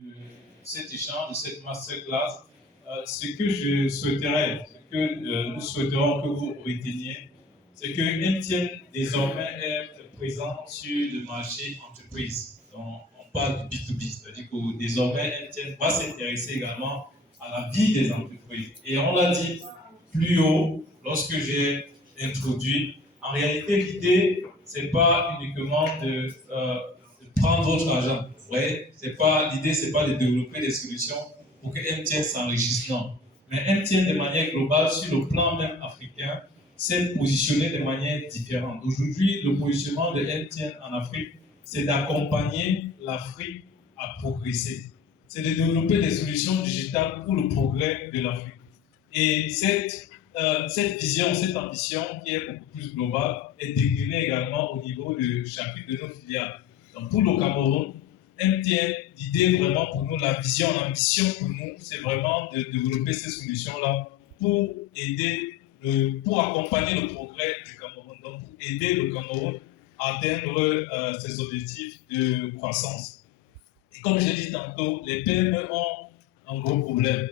de cet échange, de cette masterclass. Ce que je souhaiterais, ce que nous souhaiterons que vous reteniez, c'est que MTN désormais est présent sur le marché entreprise. Donc, on parle du B2B, c'est-à-dire que désormais MTN va s'intéresser également à la vie des entreprises. Et on l'a dit plus haut lorsque j'ai introduit. En réalité, l'idée, c'est pas uniquement de prendre votre argent. L'idée, c'est pas de développer des solutions pour que MTN s'enrichisse, non. Mais MTN, de manière globale, sur le plan même africain, s'est positionné de manière différente. Aujourd'hui, le positionnement de MTN en Afrique, c'est d'accompagner l'Afrique à progresser. C'est de développer des solutions digitales pour le progrès de l'Afrique. Et cette vision, cette ambition qui est beaucoup plus globale est déclinée également au niveau du chapitre de nos filiales. Donc pour le Cameroun, MTN, l'idée vraiment pour nous, la vision, l'ambition pour nous, c'est vraiment de développer ces solutions-là pour pour accompagner le progrès du Cameroun, donc pour aider le Cameroun à atteindre ses objectifs de croissance. Et comme je l'ai dit tantôt, les PME ont un gros problème.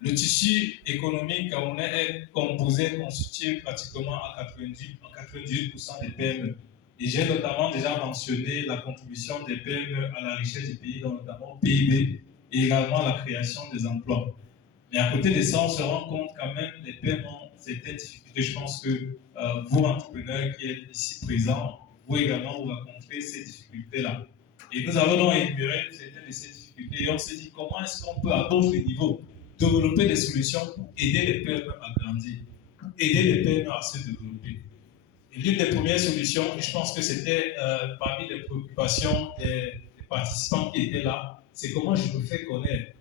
Le tissu économique camerounais est constitué pratiquement à 98% des PME. Et j'ai notamment déjà mentionné la contribution des PME à la richesse du pays, donc notamment PIB, et également la création des emplois. Mais à côté de ça, on se rend compte quand même les PME ont certaines difficultés. Je pense que vous, entrepreneurs qui êtes ici présents, vous également, vous rencontrez ces difficultés-là. Et nous avons donc énuméré certaines de ces difficultés et on s'est dit comment est-ce qu'on peut à d'autres niveaux développer des solutions pour aider les PME à grandir, pour aider les PME à se développer. Et l'une des premières solutions, et je pense que c'était parmi les préoccupations des participants qui étaient là, c'est comment je me fais connaître.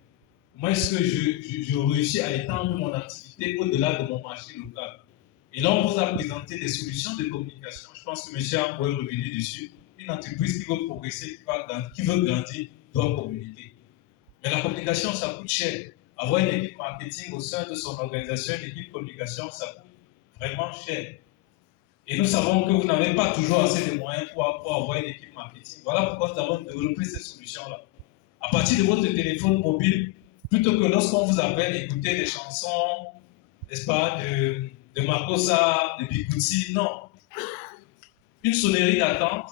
Comment est-ce que je réussis à étendre mon activité au-delà de mon marché local. Et là, on vous a présenté des solutions de communication. Je pense que M. Ambo est revenu dessus. Une entreprise qui veut progresser, qui veut grandir, doit communiquer. Mais la communication, ça coûte cher. Avoir une équipe marketing au sein de son organisation, une équipe communication, ça coûte vraiment cher. Et nous savons que vous n'avez pas toujours assez de moyens pour avoir une équipe marketing. Voilà pourquoi nous avons développé cette solution-là. À partir de votre téléphone mobile, plutôt que lorsqu'on vous appelle, écouter des chansons, n'est-ce pas, de Makossa, de Bikutsi, non. Une sonnerie d'attente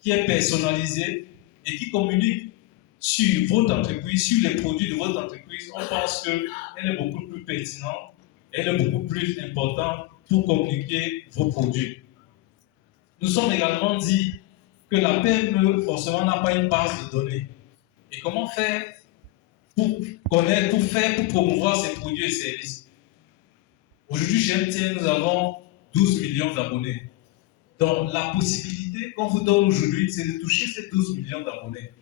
qui est personnalisée et qui communique sur votre entreprise, sur les produits de votre entreprise. On pense qu'elle est beaucoup plus pertinente, elle est beaucoup plus importante pour communiquer vos produits. Nous sommes également dit que la PME, forcément, n'a pas une base de données. Et comment faire pour connaître, pour promouvoir ces produits et services? Aujourd'hui, chez MTN, nous avons 12 millions d'abonnés. Donc, la possibilité qu'on vous donne aujourd'hui, c'est de toucher ces 12 millions d'abonnés.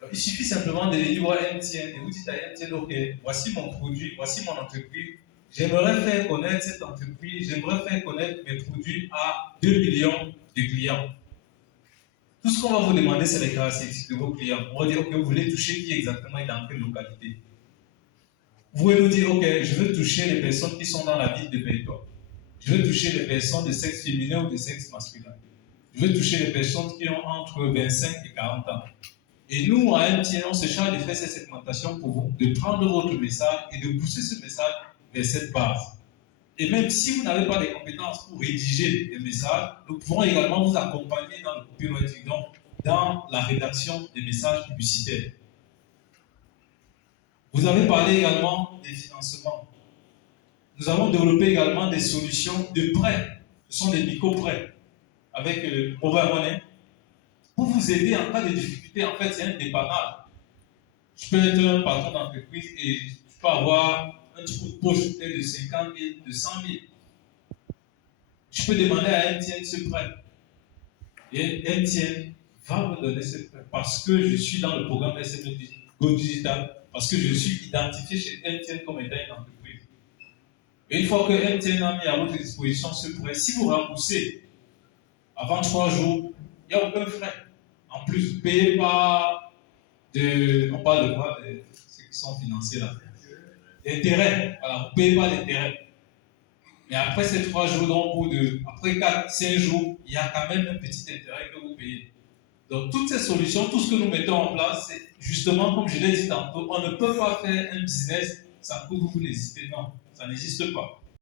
Donc, il suffit simplement de venir voir MTN et vous dites à MTN, OK, voici mon produit, voici mon entreprise. J'aimerais faire connaître cette entreprise, j'aimerais faire connaître mes produits à 2 millions de clients. Tout ce qu'on va vous demander, c'est les caractéristiques de vos clients. On va dire, OK, vous voulez toucher qui exactement et dans quelle localité. Vous pouvez nous dire, OK, je veux toucher les personnes qui sont dans la ville de Pétois. Je veux toucher les personnes de sexe féminin ou de sexe masculin. Je veux toucher les personnes qui ont entre 25 et 40 ans. Et nous, à MTN, on se charge de faire cette segmentation pour vous, de prendre votre message et de pousser ce message vers cette base. Et même si vous n'avez pas les compétences pour rédiger des messages, nous pouvons également vous accompagner dans le copywriting, donc dans la rédaction des messages publicitaires. Vous avez parlé également des financements. Nous avons développé également des solutions de prêts. Ce sont des micro-prêts avec Mobile Money pour vous aider en cas de difficulté. En fait, c'est un dépannage. Je peux être un patron d'entreprise et je peux avoir un trou de poche de 50 000, de 100 000. Je peux demander à MTN ce prêt. Et MTN va me donner ce prêt parce que je suis dans le programme SME Go Digital, parce que je suis identifié chez MTN comme étant une entreprise. Et une fois que MTN a mis à votre disposition ce prêt, si vous remboursez avant 3 jours, il n'y a aucun frais. En plus, vous ne payez pas on parle de quoi, de ceux qui sont financés là. D'intérêt, voilà, vous ne payez pas d'intérêt. Mais après ces 3 jours, donc, après 4-5 jours, il y a quand même un petit intérêt que vous payez. Donc, toutes ces solutions, tout ce que nous mettons en place, c'est justement, comme je l'ai dit tantôt, on ne peut pas faire un business sans que vous n'hésitez. Non, ça n'existe pas.